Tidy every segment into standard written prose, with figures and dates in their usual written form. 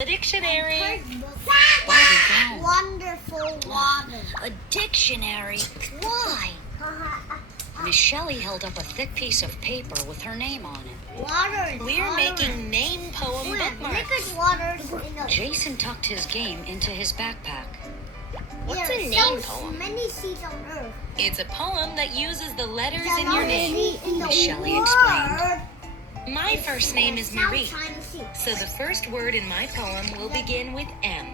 A dictionary. Wonderful water. A dictionary? Why? Miss Shelley held up a thick piece of paper with her name on it. Water. We're making name poem bookmarks. Water. Jason tucked his game into his backpack. What's a name so poem? Many seeds on Earth. It's a poem that uses the letters in your name. Miss Shelley explained. My first name is Marie, so the first word in my poem will begin with M.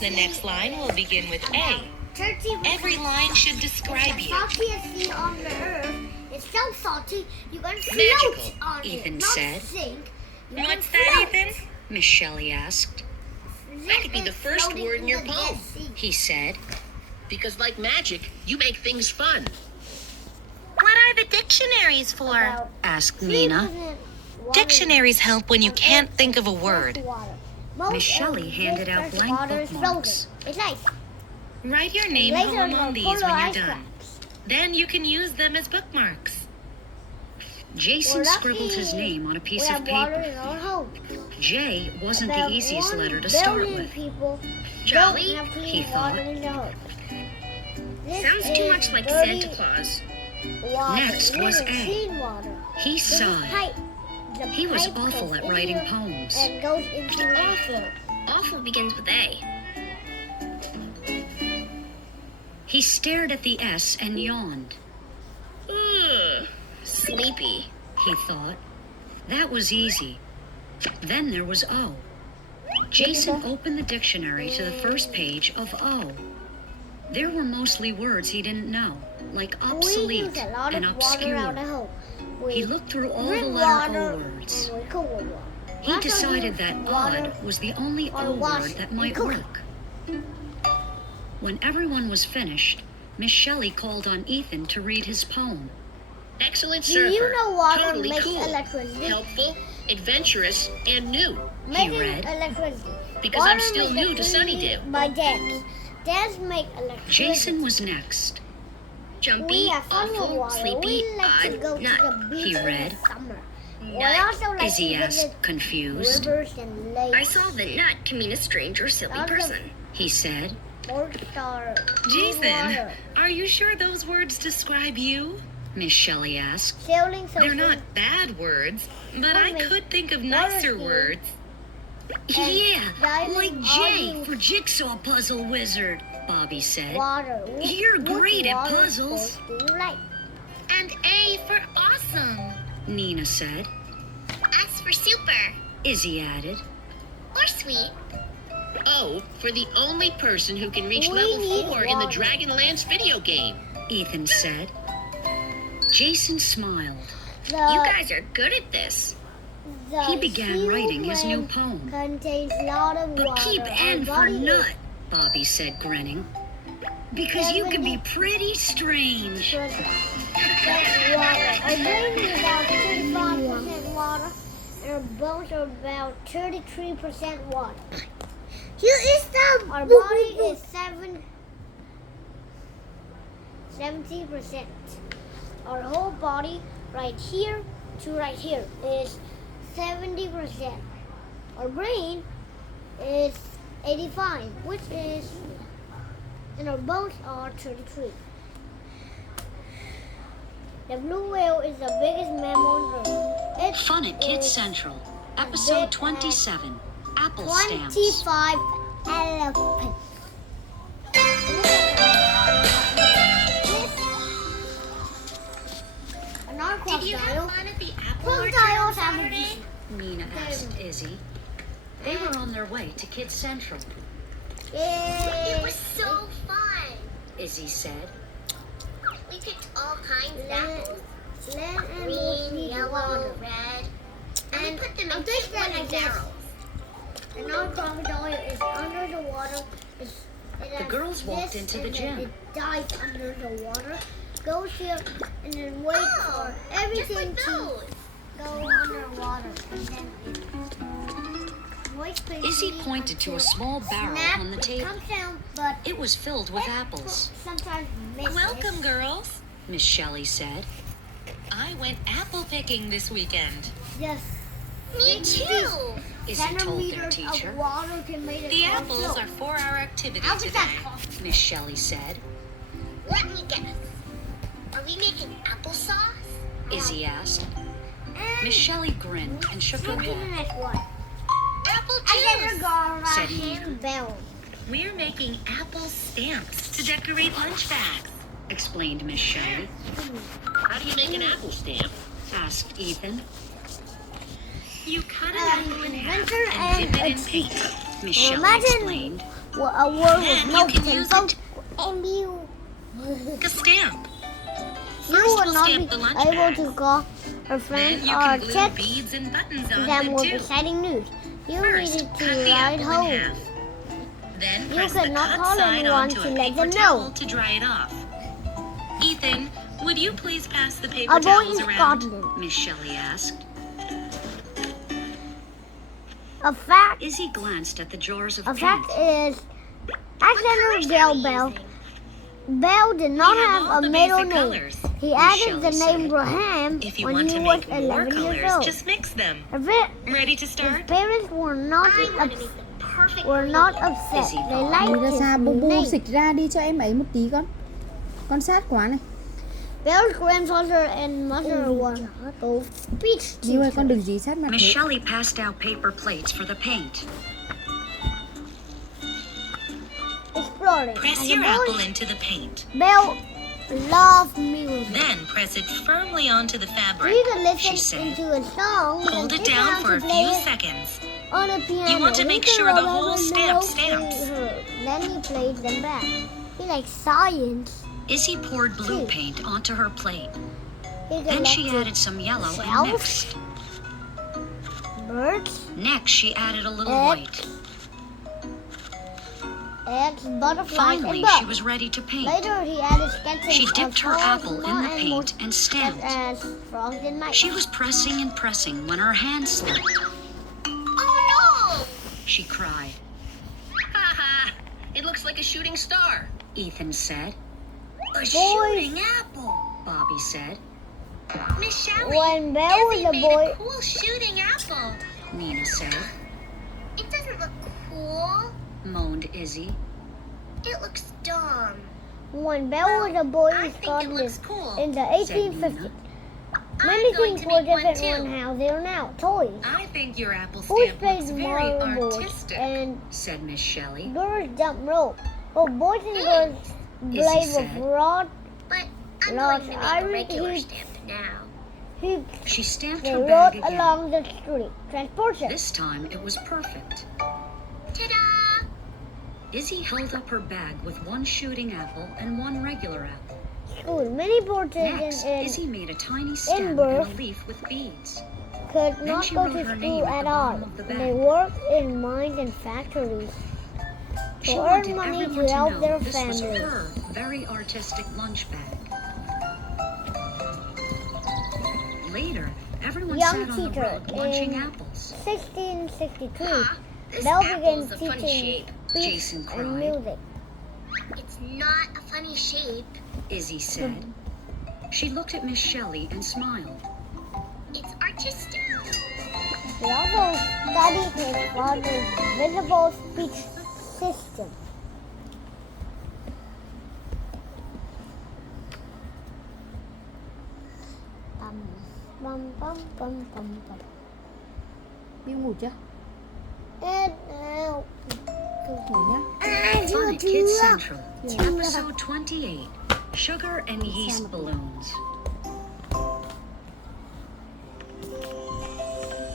The next line will begin with A. Every line should describe you. Saltiest seed on the Earth. It's so salty you can float Magical, on Ethan it, not said. sink. You What's can that, float. Ethan? Miss Shelley asked. That could be the first Floating word in your the poem. Dead Sea. He said. Because like magic, you make things fun. What are the dictionaries for? About Asked Nina. 3% water Dictionaries help when you on can't Earth think of a is word. water. Most Miss Shelley of handed this out fresh blank water is bookmarks. frozen. It's ice. Write your name Later poem they'll on these pull when the you're ice done. cracks. Then you can use them as bookmarks. Jason We're scribbled his lucky name on a piece we of have water paper. in our home. J wasn't About the easiest 1 letter to start billion with. people Jolly, don't have clean he water thought. in their home. This Sounds too is much like dirty Santa Claus. Water. Next was This is A. clean water. He This is sighed. pipe. The He was pipe awful goes at in writing here poems. And goes into the awful. Awful begins with A. He stared at the S and yawned. Sleepy. He thought. That was easy. Then there was O. Jason opened the dictionary to the first page of O. There were mostly words he didn't know, like We obsolete use a lot and of water out obscure. of home. We He looked through all the drink letter water O words. and we cool water. He Also decided use that water odd was the only or O wash word that and might cook. work. When everyone was finished, Miss Shelley called on Ethan to read his poem. Excellent Do surfer. you know water Totally makes cool. electricity? Helpful, adventurous, and new. Making read. electricity. Because Water I'm still makes new to electricity Sunnydale. by dams. Dams make electricity. Jason was next. We Jumpy, have fun with awful, water. sleepy, We like to odd, go to nut. the beach He in read. the summer. We Nut. also like Izzy to asked, visit confused. rivers and lakes. I saw the nut to mean a strange or silly Lots of person. He said. Ports are Jason, water. are you sure those words describe you? Miss Shelley asked. Sailing so They're not bad words, but I could think of nicer words. Yeah, diving, like J arguing. for Jigsaw Puzzle Wizard, Bobby said. Water. You're Which great at water puzzles. sports do you like? And A for awesome. Nina said. S for super. Izzy added. Or sweet. O for the only person who can reach We level need 4 in the water. Dragonlance video game. Ethan said. Jason smiled. The, You guys are good at this. the He began writing his new human poem. Contains a lot of But water. keep Our N for body is nut, Bobby said, grinning. Because you can be pretty strange. Water. Our brain is about 35% water, and our bones are about 33% water. Here is the Our body is 70%. Our whole body, right here to right here, is 70%. Our brain is 85, which is, and our bones are 33. The blue whale is the biggest mammal on Earth. It's Fun at Kids Central, episode 27. Apple stamps. 25 elephants. Another crocodile. fun at the apple Crocodiles have a Nina asked Izzy. They were on their way to Kids Central, Yay! so fun. Izzy said. We picked all kinds of Land apples. and Green, need yellow, water. red. And we put them I'll in take cute that wooden again. barrels. Another crocodile is under the water. The girls walked into the gym. It dives under the water, goes here, and then waits for everything just like to those. go underwater. And then it waits patiently Izzy pointed to a small barrel snap, on the it table. comes down, but It was filled with it apples, sometimes misses. Welcome, girls. Miss Shelley said. I went apple picking this weekend. Yes. Me too. Izzy told their centimeters teacher. of water can make The a car apples float. are for our activity How does that today. cost? Miss Shelley said. Let me guess. Are we making applesauce? Izzy asked. Miss Shelley grinned and shook her Look at the head. next one. Apple I never juice. got a Said Nina. handbell. We're making apple stamps to decorate lunch bags. Explained Miss Shelley. How do you make an apple stamp? Asked Ethan. You cut an apple in half Inventor and dip and it in paint. Miss Shelley Imagine explained. a word with Then no you can use tempo, it and you like a stamp. you First will we'll not be stamp the lunch able bag. to call our Then friends you or can glue text beads and buttons on them them with too. exciting news. You First, needed cut to the write apple in home. half. Then You press could the not cut call side anyone onto to a let paper them know. towel to dry it off. Ethan, would you please pass the paper A boy towels in around? Scotland. Miss Shelley asked. A fact. Izzy glanced at the jars of A paint. fact is, Alexander Graham Bell. Bell did not We have all have a the middle basic name. colors. He Miss added the Shelley name said. Graham If you when want he to was make more 11 years colors, old. just mix them. Ready to His start? parents were not I want to make the perfect upset. Izzy They thought. liked Đi ra his xa, new Bubu name. xịt ra đi cho em ấy một tí con. Con sát quá này. Bell's grandfather and mother were both speech Diêu ơi, con teachers. đừng dí sát mặt Miss thế. Shelley passed out paper plates for the paint. Exploring. Press As a your apple boy, into the paint. Bell loved music. Then press it firmly onto the fabric. We could She listen said. into a song and Hold it sit down for a to play few it seconds. on a piano. want to He make could sure the remember whole stamp notes stamps. he heard. Then he played them back. He liked science. Izzy poured blue Two. paint onto her plate. He Then she collected added some yellow and shells, mixed. birds, Next, she added a little Eggs. white. eggs, butterflies, Finally, and she bugs. was ready to paint. Later, he added sketches She of dipped her flowers, apple in small the animals, paint and such stamped. as frogs and mice. She was pressing and pressing when her hand slipped. Oh She cried. Ha ha! It looks like a shooting star. Ethan said. A shooting apple. Bobby said. no! Miss Shelley, When Bell was Izzy a made boy, a cool shooting apple. Nina said. It doesn't look cool. Moaned Izzy. It looks dumb. when Bell was a boy I in think it Scotland looks cool. in the Said 1850s, Nina. many I'm going things to were make one different too. when how they are now. Toys, I think your apple boys stamp played looks very marbles, artistic. and Said Miss Shelley. girls jumped rope. But boys and girls played with said. rod. But I'm Large going to make a iron regular heat. stamp now. He She stamped they her rode bag again. along the street. Transportation. This time it was perfect. Ta-da! Izzy held up her bag with one shooting apple and one regular apple. School. Many boys Next, in Izzy made a tiny stem and birth. a leaf with beads. could Then not she go wrote to her school name at at the all. bottom of the They bag. worked in mines and factories She to wanted earn money everyone to help know their this was families. her very artistic lunch bag. Later, everyone Young sat on the teacher road munching in apples. 1663, This Bell began apple's a funny teaching shape. speech Jason and cried. music. It's not a funny shape. Izzy said. She looked at Miss Shelley and smiled. It's artistic. He also studied his father's visible speech system. Bum, bum, bum, bum, bum. Bill ngủ chưa? And, Ngủ nhá. Fun at Kids Central, episode 28, Sugar and Yeast Balloons.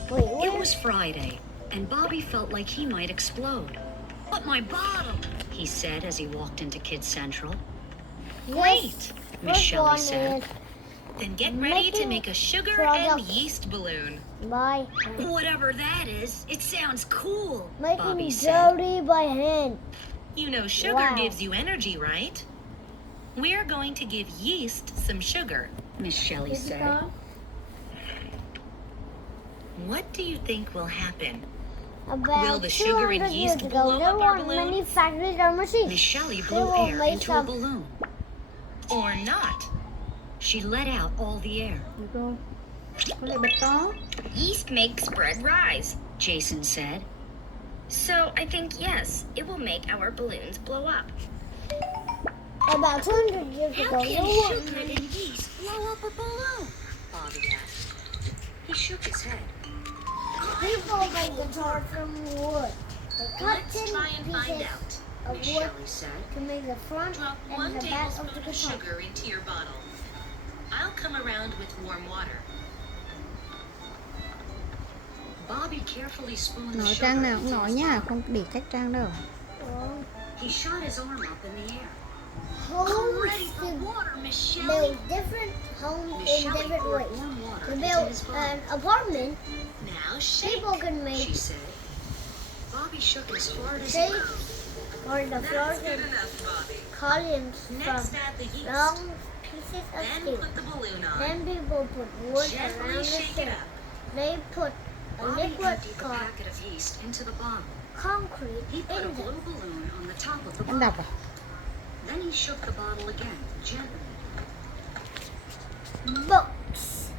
wait, It where? was Friday, and Bobby felt like he might explode. But my bottle, he said as he walked into Kids Central. Great. Miss First Shelley one said. is Then get ready to Making make a sugar products. and yeast balloon. by Whatever that is, it sounds cool, making Bobby said. dirty by hand. You know sugar Wow. gives you energy, right? We're going to give yeast some sugar. Miss Shelley said. What do you think will happen? About Will the sugar and 200 yeast years blow ago, there up our weren't balloon? many factories or machines. Miss Shelley They blew will air make into a some- balloon. Or not? She let out all the air. Được rồi. Con lại bật to. Yeast makes bread rise. Jason said. So I think yes, it will make our balloons blow up. About 200 years ago, How no can one sugar and yeast blow up a balloon? Bobby asked. He shook his head. people make guitars from wood. They cut Let's try and find pieces out, of Miss wood Shelley said. to make the front Drop and 1 the back of the tablespoon of guitar. sugar into your bottle. I'll come around with warm water. Bobby carefully spooned the Nội sugar trang nào cũng into nổi his nha, bottle. không bị cách trang đâu. Well, He shot his arm up in the air. homes to Miss Shelley. build different homes Miss in Shelley different poured ways. warm water To into build his bottle. an apartment, Now shake, people can she make said. Bobby shook as hard as he shapes could. or the That's floors good and enough, Bobby. columns Next, from add the yeast. long pieces of Then steel. put the balloon on. Then people put wood Gently around the shake it shape. up. They put a Bobby liquid emptied the called packet of yeast into the bottle. concrete He put a in them. blue balloon on the top of the Anh đọc bottle. à? Then he shook the bottle again, gently. But